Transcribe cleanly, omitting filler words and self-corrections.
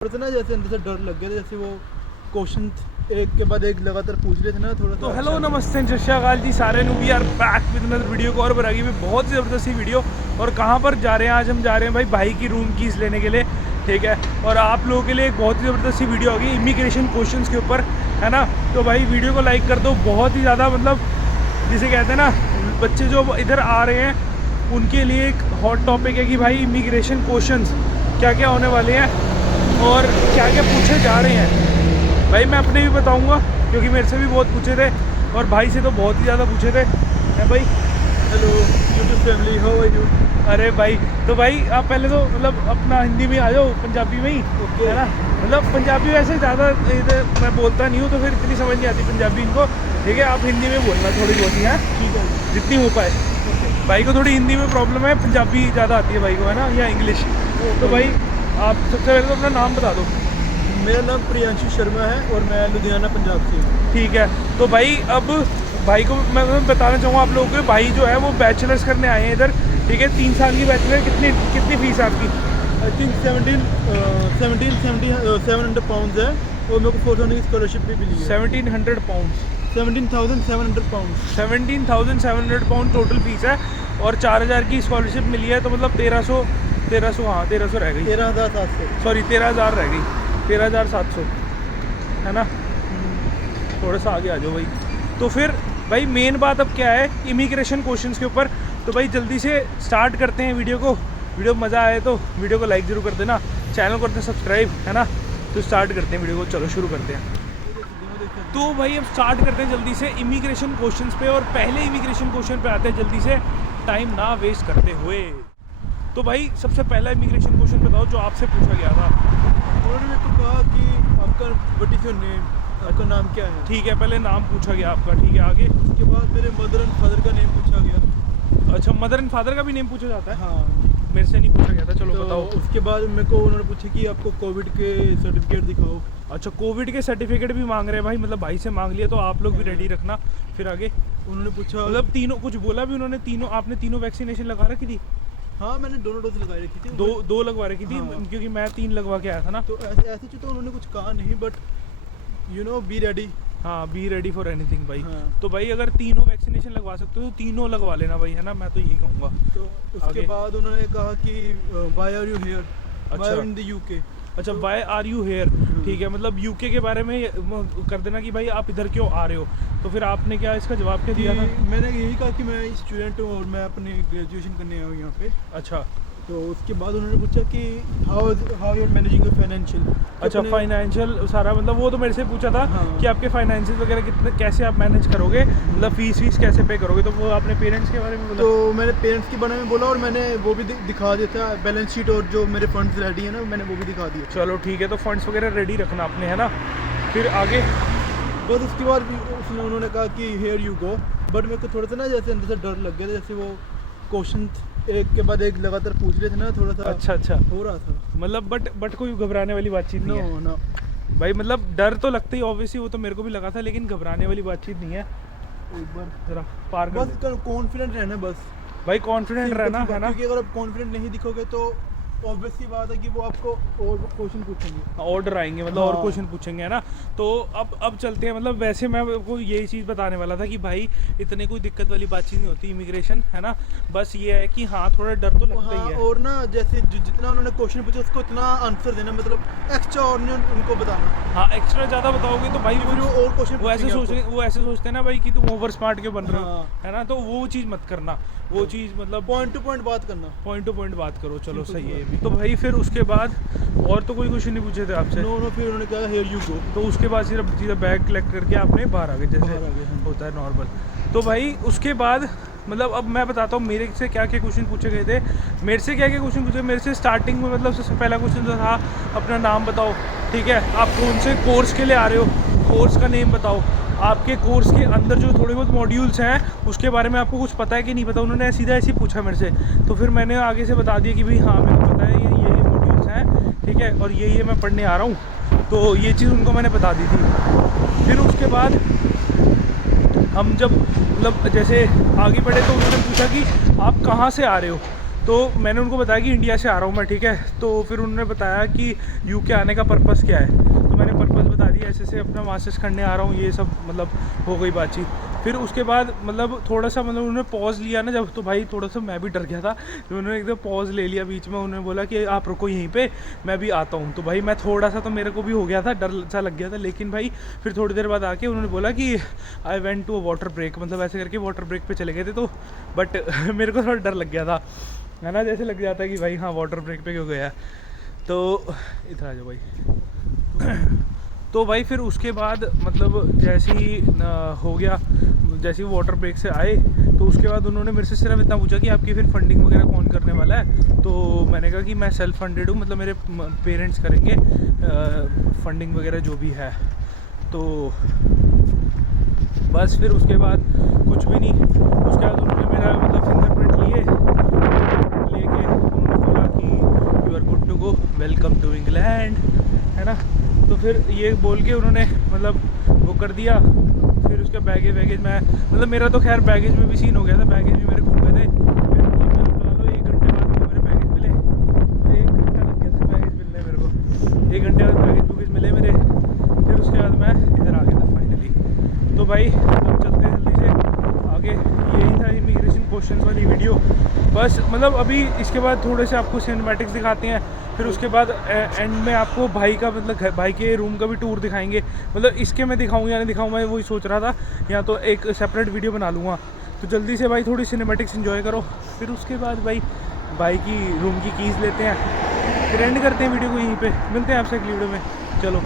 थोड़ा सा ना जैसे अंदर से डर लग गया था, जैसे वो क्वेश्चन एक के बाद एक लगातार पूछ रहे थे ना थोड़ा सा। तो हेलो नमस्ते सत श्री अकाल जी सारे नु we are back with another video को। और बरागी में बहुत ही ज़बरदस्ती वीडियो। और कहाँ पर जा रहे हैं आज? हम जा रहे हैं भाई की रूम कीज़ लेने के लिए, ठीक है। और आप लोगों के लिए एक बहुत ही ज़बरदस्ती वीडियो होगी इमिग्रेशन क्वेश्चंस के ऊपर, है ना। तो भाई वीडियो को लाइक कर दो। बहुत ही ज़्यादा मतलब जिसे कहते हैं ना, बच्चे जो इधर आ रहे हैं उनके लिए एक हॉट टॉपिक है कि भाई इमिग्रेशन क्वेश्चंस क्या क्या होने वाले हैं और क्या क्या पूछे जा रहे हैं। भाई मैं अपने भी बताऊंगा क्योंकि मेरे से भी बहुत पूछे थे और भाई से तो बहुत ही ज़्यादा पूछे थे, है भाई। Hello YouTube family, how are you? अरे भाई तो भाई आप पहले तो मतलब अपना हिंदी में आ जाओ, पंजाबी में ही, ओके है ना। मतलब पंजाबी वैसे ज़्यादा इधर मैं बोलता नहीं हूँ तो फिर इतनी समझ नहीं आती पंजाबी इनको, ठीक है। आप हिंदी में बोलना थोड़ी बहुत ही, है ठीक है जितनी हो पाए। भाई को थोड़ी हिंदी में प्रॉब्लम है, पंजाबी ज़्यादा आती है भाई को, है ना, या इंग्लिश। तो भाई आप सबसे पहले तो अपना नाम बता दो। मेरा नाम प्रियांशु शर्मा है और मैं लुधियाना पंजाब से हूँ। ठीक है। तो भाई अब भाई को मैं बताना चाहूँगा आप लोगों को, भाई जो है वो बैचलर्स करने आए हैं इधर, ठीक है। 3 साल की बैचलर। कितनी फीस है आपकी? आई थिंक 700 पाउंड है और मेरे को 400 की स्कॉलरशिप भी मिली है। 1700 pound 17,700 pound 17,700 pound total fees है और 4000 की स्कॉलरशिप मिली है। तो मतलब 1300 हाँ 1300 रह गई, 13,700 सॉरी 13,000 रह गई, 13,700, है ना। थोड़ा सा आगे आ जाओ भाई। तो फिर भाई मेन बात अब क्या है इमिग्रेशन क्वेश्चंस के ऊपर। तो भाई जल्दी से स्टार्ट करते हैं वीडियो को। वीडियो मज़ा आए तो वीडियो को लाइक ज़रूर कर देना, चैनल को करते हैं सब्सक्राइब, है ना। तो स्टार्ट करते हैं वीडियो को, चलो शुरू करते हैं। तो भाई अब स्टार्ट करते हैं जल्दी से इमिग्रेशन क्वेश्चंस पे। और पहले इमिग्रेशन क्वेश्चन पे आते हैं जल्दी से, टाइम ना वेस्ट करते हुए। तो भाई सबसे पहला इमिग्रेशन क्वेश्चन बताओ जो आपसे पूछा गया था। उन्होंने मेरे को कहा कि आपका व्हाट इज योर नेम, आपका नाम क्या है। ठीक है, पहले नाम पूछा गया आपका, ठीक है। आगे उसके बाद मेरे मदर एंड फादर का नेम पूछा गया। अच्छा, मदर एंड फादर का भी नेम पूछा जाता है? हाँ, मेरे से नहीं पूछा गया था, चलो तो बताओ। उसके बाद मेरे को उन्होंने पूछा कि आपको कोविड के सर्टिफिकेट दिखाओ। अच्छा, कोविड के सर्टिफिकेट भी मांग रहे हैं भाई, मतलब भाई से मांग लिया तो आप लोग भी रेडी रखना। फिर आगे उन्होंने पूछा मतलब तीनों कुछ बोला भी उन्होंने? आपने तीनों वैक्सीनेशन लगा रखी थी? हाँ, मैंने दोनों डोज लगाई रखी थी। दो लगवा रखी थी। हाँ। क्योंकि मैं 3 लगवा के आया था ना। तो ऐसे तो उन्होंने कुछ कहा नहीं, but you know be ready. हाँ, बी रेडी फॉर एनीथिंग भाई। हाँ। तो भाई अगर तीनों वैक्सीनेशन लगवा सकते हो तो तीनों लगवा लेना भाई, है ना। मैं तो यही कहूँगा। तो उसके आगे? बाद उन्होंने कहा कि why are you here, why अच्छा। Are in the UK. अच्छा, वाई आर यू हेयर, ठीक है। मतलब यूके के बारे में कर देना कि भाई आप इधर क्यों आ रहे हो। तो फिर आपने क्या इसका जवाब क्या दिया था? मैंने यही कहा कि मैं स्टूडेंट हूँ और मैं अपनी ग्रेजुएशन करने आया हूँ यहाँ पे। अच्छा। तो उसके बाद उन्होंने पूछा कि how you are managing your financial. अच्छा, फाइनेंशियल सारा मतलब वो तो मेरे से पूछा था। हाँ। कि आपके फाइनेंशियल वगैरह कितने कैसे आप मैनेज करोगे, मतलब फीस कैसे पे करोगे। तो वो आपने पेरेंट्स के बारे में बोला? तो मैंने पेरेंट्स के बारे में बोला और मैंने वो भी दिखा दिया था, बैलेंस शीट और जो मेरे फंड्स रेडी है ना, मैंने वो भी दिखा दिया। चलो ठीक है, तो फंड्स वगैरह रेडी रखना आपने, है ना। फिर आगे बस उसके बाद उन्होंने कहा कि हेयर यू गो। बट मेरे को थोड़ा सा ना जैसे अंदर से डर लग गया था, जैसे वो क्वेश्चन एक के बाद एक लगातार पूछ रहे थे ना, थोड़ा सा अच्छा हो रहा था। मतलब बट कोई घबराने वाली बातचीत नहीं है नो भाई। मतलब डर तो लगता ही ऑब्वियसली, वो तो मेरे को भी लगा था, लेकिन घबराने वाली बातचीत नहीं है। एक बार जरा पार कर बस कॉन्फिडेंट रहना, बस भाई, कॉन्फिडेंट रहना, है ना। क्योंकि अगर आप कॉन्फिडेंट नहीं दिखोगे तो ऑब्वियस सी बात है कि वो आपको और क्वेश्चन पूछेंगे, ऑर्डर आएंगे, मतलब और हाँ। क्वेश्चन पूछेंगे, है ना। तो अब चलते हैं। मतलब वैसे मैं आपको यही चीज़ बताने वाला था कि भाई इतने कोई दिक्कत वाली बातचीत नहीं होती इमिग्रेशन, है ना। बस ये है कि हाँ थोड़ा डर तो लगता हाँ, ही है। और ना जैसे जितना उन्होंने क्वेश्चन पूछा उसको उतना आंसर देना, मतलब एक्स्ट्रा और नहीं उनको बताना। हाँ, एक्स्ट्रा ज़्यादा बताओगे तो भाई फिर वो और क्वेश्चन वो ऐसे सोचते हैं ना भाई कि तुम ओवर स्मार्ट क्यों बन रहे हो, हाँ। है ना। तो वो चीज़ मत करना, वो चीज़ मतलब पॉइंट टू पॉइंट बात करना। पॉइंट टू पॉइंट बात करो, चलो बिल्कुल सही है ये बात। भी। तो भाई फिर उसके बाद और तो कोई क्वेश्चन नहीं पूछे थे आपसे? नो, फिर उन्होंने कहा हेयर यू गो। तो उसके बाद सिर्फ सीधा बैग कलेक्ट करके आपने बाहर आ गए, जैसे बाहर आ गए, हाँ। होता है नॉर्मल। तो भाई उसके बाद मतलब अब मैं बताता हूँ मेरे से क्या क्या क्वेश्चन पूछे गए थे। मेरे से क्या क्या क्वेश्चन पूछे मेरे से स्टार्टिंग में, मतलब सबसे पहला क्वेश्चन जो था अपना नाम बताओ, ठीक है। आप कौन से कोर्स के लिए आ रहे हो, कोर्स का नेम बताओ। आपके कोर्स के अंदर जो थोड़े बहुत मॉड्यूल्स हैं उसके बारे में आपको कुछ पता है कि नहीं पता। उन्होंने सीधा ऐसे ही पूछा मेरे से, तो फिर मैंने आगे से बता दिया कि भाई हाँ मेरे को पता है ये मॉड्यूल्स हैं, ठीक है, और ये मैं पढ़ने आ रहा हूँ। तो ये चीज़ उनको मैंने बता दी थी। फिर उसके बाद हम जब मतलब जैसे आगे बढ़े तो उन्होंने पूछा कि आप कहाँ से आ रहे हो। तो मैंने उनको बताया कि इंडिया से आ रहा हूँ मैं, ठीक है। तो फिर उन्होंने बताया कि यूके आने का पर्पस क्या है, तो मैंने पर्पस बता दिया, ऐसे से अपना मास्टर्स करने आ रहा हूँ, ये सब मतलब हो गई बातचीत। फिर उसके बाद मतलब थोड़ा सा मतलब उन्होंने पॉज लिया ना जब, तो भाई थोड़ा सा मैं भी डर गया था, तो उन्होंने एकदम पॉज ले लिया बीच में। उन्होंने बोला कि आप रुको यहीं पे, मैं भी आता हूँ। तो भाई मैं थोड़ा सा, तो मेरे को भी हो गया था, डर सा लग गया था। लेकिन भाई फिर थोड़ी देर बाद आके उन्होंने बोला कि I went to a water break, मतलब ऐसे करके वाटर ब्रेक पे चले गए थे। तो बट मेरे को थोड़ा डर लग गया था, है ना, जैसे लग जाता है कि भाई हाँ वाटर ब्रेक पे क्यों गया। तो इधर आ जाओ भाई। तो भाई फिर उसके बाद मतलब जैसे ही हो गया, जैसे ही वाटर ब्रेक से आए, तो उसके बाद उन्होंने मेरे से सिर्फ इतना पूछा कि आपकी फिर फंडिंग वगैरह कौन करने वाला है। तो मैंने कहा कि मैं सेल्फ फंडेड हूँ, मतलब मेरे पेरेंट्स करेंगे फंडिंग वगैरह जो भी है। तो बस फिर उसके बाद कुछ भी नहीं, उसके बाद उन्होंने मेरा मतलब फिंगरप्रिंट लिए के उन्होंने बोला कि you are good to go, welcome to England, है ना। तो फिर ये बोल के उन्होंने मतलब वो कर दिया। फिर उसका बैगेज मैं मतलब मेरा तो खैर बैगेज में भी सीन हो गया था, बैगेज भी मेरे घूम गए थे। फिर मतलब मैं लगा लो 1 घंटे बाद तो मेरे बैगेज मिले, तो 1 घंटा लग गया था बैगेज मिलने मेरे को, 1 घंटे बाद बैगेज मिले मेरे। फिर उसके बाद मैं इधर आ गया था फाइनली। तो भाई अब चलते हैं जल्दी से आगे। यही था इमिग्रेशन क्वेश्चंस वाली वीडियो बस। मतलब अभी इसके बाद थोड़े से आपको सिनेमैटिक्स दिखाते हैं, फिर उसके बाद एंड में आपको भाई का मतलब भाई के रूम का भी टूर दिखाएंगे। मतलब इसके मैं दिखाऊँ या नहीं दिखाऊँ, मैं वही सोच रहा था, या तो एक सेपरेट वीडियो बना लूँगा। तो जल्दी से भाई थोड़ी सिनेमैटिक्स एंजॉय करो, फिर उसके बाद भाई की रूम की कीज़ लेते हैं, फिर एंड करते हैं वीडियो को यहीं पे। मिलते हैं आपसे अगली वीडियो में, चलो।